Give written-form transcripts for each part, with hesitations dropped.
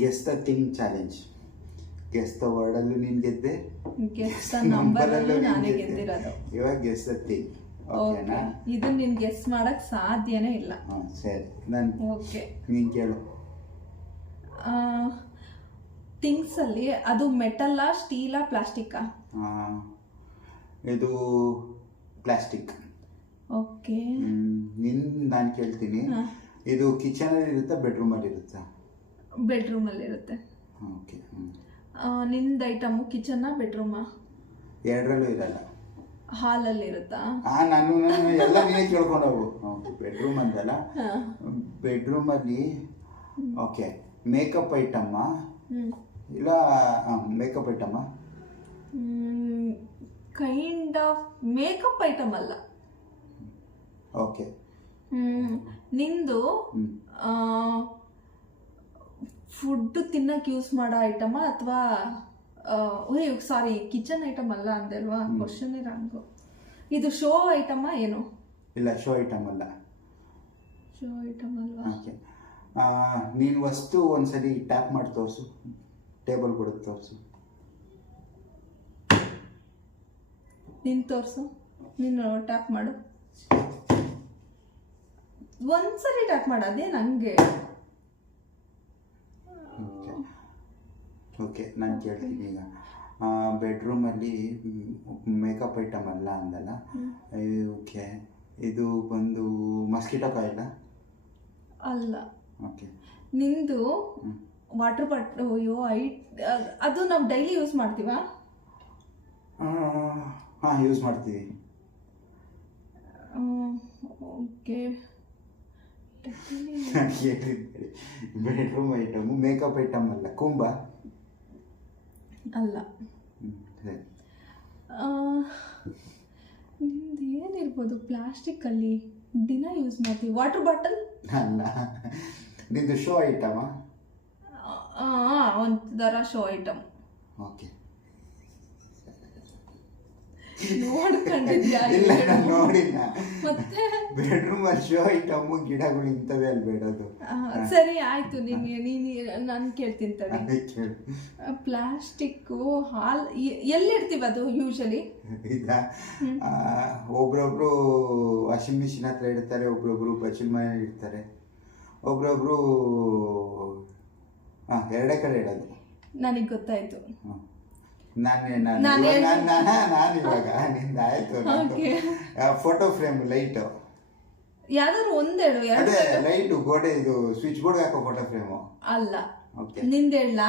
Guess the thing challenge. Guess the ವರ್ಡಲ್ಲೂ ನೀನು ಗೆದ್ದೆ, ಗೆಸ್ ದ ನಂಬರಲ್ಲೂ ನಾನೇ ಗೆದ್ದಿರೋದು. ಇವಾಗ ಗೆಸ್ ದ ಥಿಂಗ್. ಓಕೆನಾ? ಇದು ನೀನು ಗೆಸ್ ಮಾಡಕ್ ಸಾಧ್ಯನೇ ಇಲ್ಲ. ಸರಿ, ನಾನು ಓಕೆ, ನೀನು ಕೇಳು. ಥಿಂಗ್ಸ್ ಅಲ್ಲಿ ಅದು ಮೆಟಲ್ಲಾ, ಸ್ಟೀಲಾ, ಪ್ಲಾಸ್ಟಿಕ್ಕಾ? ಇದು ಪ್ಲಾಸ್ಟಿಕ್. ಓಕೆ, ನಾನು ಕೇಳ್ತೀನಿ. ಇದು ಕಿಚನಲ್ಲಿ ಇರುತ್ತಾ, ಬೆಡ್ರೂಮಲ್ಲಿ ಇರುತ್ತಾ? ಬೆಡ್ರೂಮಲ್ಲಿ ಇರುತ್ತೆ. ಓಕೆ. ನಿಂದು ಐಟಮು ಕಿಚನ್ನ, ಬೆಡ್ರೂಮಾ? ಎರಡರಲ್ಲೂ ಇರಲ್ಲ. ಹಾಲಲ್ಲಿ ಇರುತ್ತಾ? ನಾನು ಎಲ್ಲ ನೀನೇ ಕೇಳ್ಕೊಂಡು ಹೋಗು. ಬೆಡ್ರೂಮ್ ಅಂತಲ್ಲ, ಬೆಡ್ರೂಮಲ್ಲಿ. ಓಕೆ, ಮೇಕಪ್ ಐಟಮ್ಮ ಇಲ್ಲ? ಮೇಕಪ್ ಐಟಮ್ಮ? ಕೈಂಡ್ ಆಫ್ ಮೇಕಪ್ ಐಟಮ್ ಅಲ್ಲ. ಓಕೆ. ನಿಂದು ಫುಡ್ ತಿನ್ನಕ್ಕೆ ಯೂಸ್ ಮಾಡೋ ಐಟಮಾ ಅಥವಾ ಸಾರಿ ಕಿಚನ್ ಐಟಮ್ ಅಲ್ಲ ಅಂದೆ ಅಲ್ವಾ? Question wrong. ಇದು ಶೋ ಐಟಮಾ ಏನು? ಇಲ್ಲ, ಶೋ ಐಟಮ್ ಅಲ್ಲ. ಶೋ ಐಟಮ್ ಅಲ್ವಾ? ಓಕೆ. ನೀನು ವಸ್ತು ಒಂದ್ಸಲಿ ಟ್ಯಾಪ್ ಮಾಡಿ ತೋರಿಸು, ಟೇಬಲ್ ಕೊಡುತ್ತೆ ತೋರಿಸು. ನೀನು ತೋರಿಸು, ನೀನು ಟ್ಯಾಪ್ ಮಾಡು. ಒಂದ್ಸರಿ ಟ್ಯಾಪ್ ಮಾಡೋದೇ ನನಗೆ. ಓಕೆ, ನಾನು ಕೇಳ್ತೀನಿ ಈಗ. ಬೆಡ್ರೂಮಲ್ಲಿ ಮೇಕಪ್ ಐಟಮ್ ಅಲ್ಲ ಅಂದಲ್ಲ. ಓಕೆ, ಇದು ಬಂದು ಮಸ್ಕಿಟೋ ಕಾಯಿಲ? ಅಲ್ಲ. ಓಕೆ. ನಿಂದು ವಾಟರ್ ಬಾಟ್ಲು. ಅದು ನಾವು ಡೈಲಿ ಯೂಸ್ ಮಾಡ್ತೀವಾ? ಹಾಂ, ಯೂಸ್ ಮಾಡ್ತೀವಿ. Okay. Bedroom item, makeup item ಅಲ್ಲ. ಕುಂಬ? ಅಲ್ಲ. ಸರಿ. ನಿಮ್ದು ಏನಿರ್ಬೋದು ಪ್ಲಾಸ್ಟಿಕ್ಕಲ್ಲಿ ದಿನ ಯೂಸ್ ಮಾಡ್ತೀವಿ? Water bottle? ಅಲ್ಲ. ನಿಂದು ಶೋ ಐಟಮಾ? ಒಂಥರ ಶೋ ಐಟಮ್. ಓಕೆ. ನೋಡ್ಕೊಂಡಿದ್ಯಾ? ಇಲ್ಲ, ನಾನು ನೋಡಿಲ್ಲ. ಮತ್ತೆ ಬೆಡ್ರೂಮಲ್ಲಿ ಶೋ ಐಟಮು ಗಿಡಗಳು ಇಂಥವೇ ಅಲ್ಲಿ ಬೇಡೋದು. ಸರಿ ಆಯ್ತು, ನಾನು ಕೇಳ್ತೀನಿ ತಡಿ. ಪ್ಲಾಸ್ಟಿಕ್ಕು ಹಾಲ್ ಎಲ್ಲಿಡ್ತೀವಿ ಅದು ಯೂಶಲಿ? ಇದಾ? ಒಬ್ರೊಬ್ರು ವಾಷಿಂಗ್ ಮಿಷಿನ್ ಹತ್ರ ಇಡ್ತಾರೆ, ಒಬ್ರೊಬ್ರು ಬಚ್ಚಲ್ ಮನೆ ಇಡ್ತಾರೆ, ಒಬ್ರೊಬ್ರು ಎರಡೇ ಕಡೆ ಇಡೋದು. ನನಗೆ ಗೊತ್ತಾಯ್ತು. ನಾನು ಇವಾಗ ನಿಂದ ಆಯ್ತು. ಫೋಟೋ ಫ್ರೇಮ್, ಲೈಟು ಯಾವ್ದಾದ್ರು ಒಂದೇಳು. ಅದೇ ಲೈಟು, ಗೋಡೆ, ಇದು ಸ್ವಿಚ್ ಬೋರ್ಡ್ ಹಾಕೋ ಫೋಟೋ ಫ್ರೇಮು ಅಲ್ಲ. ಓಕೆ. ನಿಂದೇಳ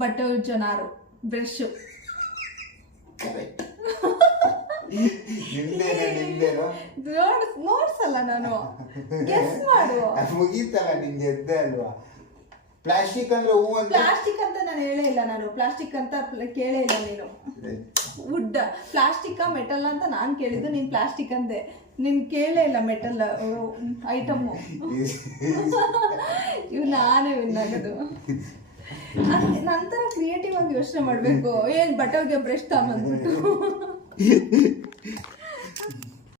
ಬಟ್ಟೆ ಉಜ್ಜನಾರು, ಬ್ರಷ್. ಕರೆಕ್ಟ್. ನಿಂದೇನು ನೋಡ್ಸಲ್ಲ ನಾನು. ಗೆಸ್ ಮಾಡು. ಅದು ಮುಗೀತಲ್ಲ, ನಿಂಗೆ ಎದ್ದೆ ಅಲ್ವಾ? ಪ್ಲಾಸ್ಟಿಕ್ ಅಂದ್ರೆ ಪ್ಲಾಸ್ಟಿಕ್ ಅಂತ ನಾನು ಹೇಳೇ ಇಲ್ಲ. ನಾನು ಪ್ಲಾಸ್ಟಿಕ್ ಅಂತ ಕೇಳೇ ಇಲ್ಲ. ನೀನು ವುಡ್, ಪ್ಲಾಸ್ಟಿಕ್ ಮೆಟಲ್ ಅಂತ ನಾನು ಕೇಳಿದ್ದು, ನೀನು ಪ್ಲಾಸ್ಟಿಕ್ ಅಂದೆ. ನೀನು ಕೇಳೇ ಇಲ್ಲ ಮೆಟಲ್ ಐಟಮು. ಇವು ನಾನೇ ವಿನ್ ಆಗೋದು. ನಂತರ ಕ್ರಿಯೇಟಿವ್ ಆಗಿ ಯೋಚನೆ ಮಾಡಬೇಕು. ಏನು ಬಟ್ಟೆಗೆ ಬ್ರಷ್ ತಗೊಂಡ್ಬಿಟ್ಟು